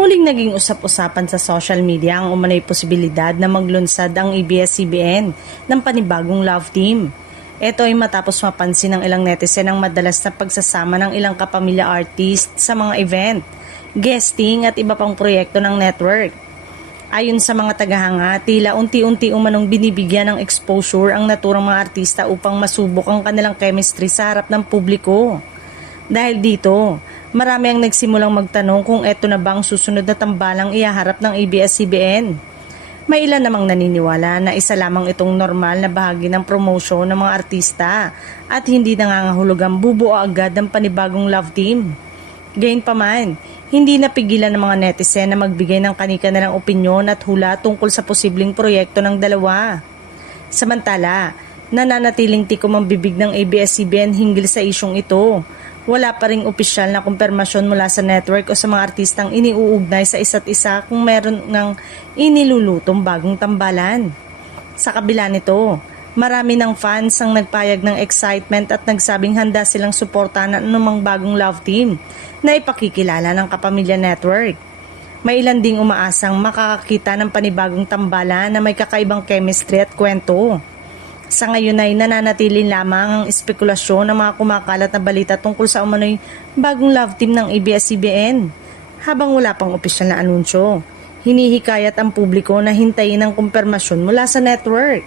Muling naging usap-usapan sa social media ang umano'y posibilidad na maglunsad ang ABS-CBN ng panibagong love team. Ito ay matapos mapansin ng ilang netizen ang madalas na pagsasama ng ilang kapamilya artist sa mga event, guesting at iba pang proyekto ng network. Ayon sa mga tagahanga, tila unti-unti umanong binibigyan ng exposure ang naturang mga artista upang masubok ang kanilang chemistry sa harap ng publiko. Dahil dito, marami ang nagsimulang magtanong kung eto na ba ang susunod na tambalang ihaharap ng ABS-CBN. May ilan namang naniniwala na isa lamang itong normal na bahagi ng promotion ng mga artista at hindi nangangahulugang bubuo agad ng panibagong love team. Gayunpaman, hindi napigilan ng mga netizen na magbigay ng kani-kanilang opinyon at hula tungkol sa posibleng proyekto ng dalawa. Samantala, nananatiling tikom ang bibig ng ABS-CBN hinggil sa isyong ito. Wala pa ring opisyal na kumpirmasyon mula sa network o sa mga artistang iniuugnay sa isa't isa kung meron ng inilulutong bagong tambalan. Sa kabila nito, marami ng fans ang nagpayag ng excitement at nagsabing handa silang suportahan ang anumang bagong love team na ipakikilala ng Kapamilya Network. May ilan ding umaasang makakakita ng panibagong tambalan na may kakaibang chemistry at kwento. Sa ngayon ay nananatili lamang ang espekulasyon ng mga kumakalat na balita tungkol sa umano'y bagong love team ng ABS-CBN. Habang wala pang opisyal na anunsyo, hinihikayat ang publiko na hintayin ang kumpirmasyon mula sa network.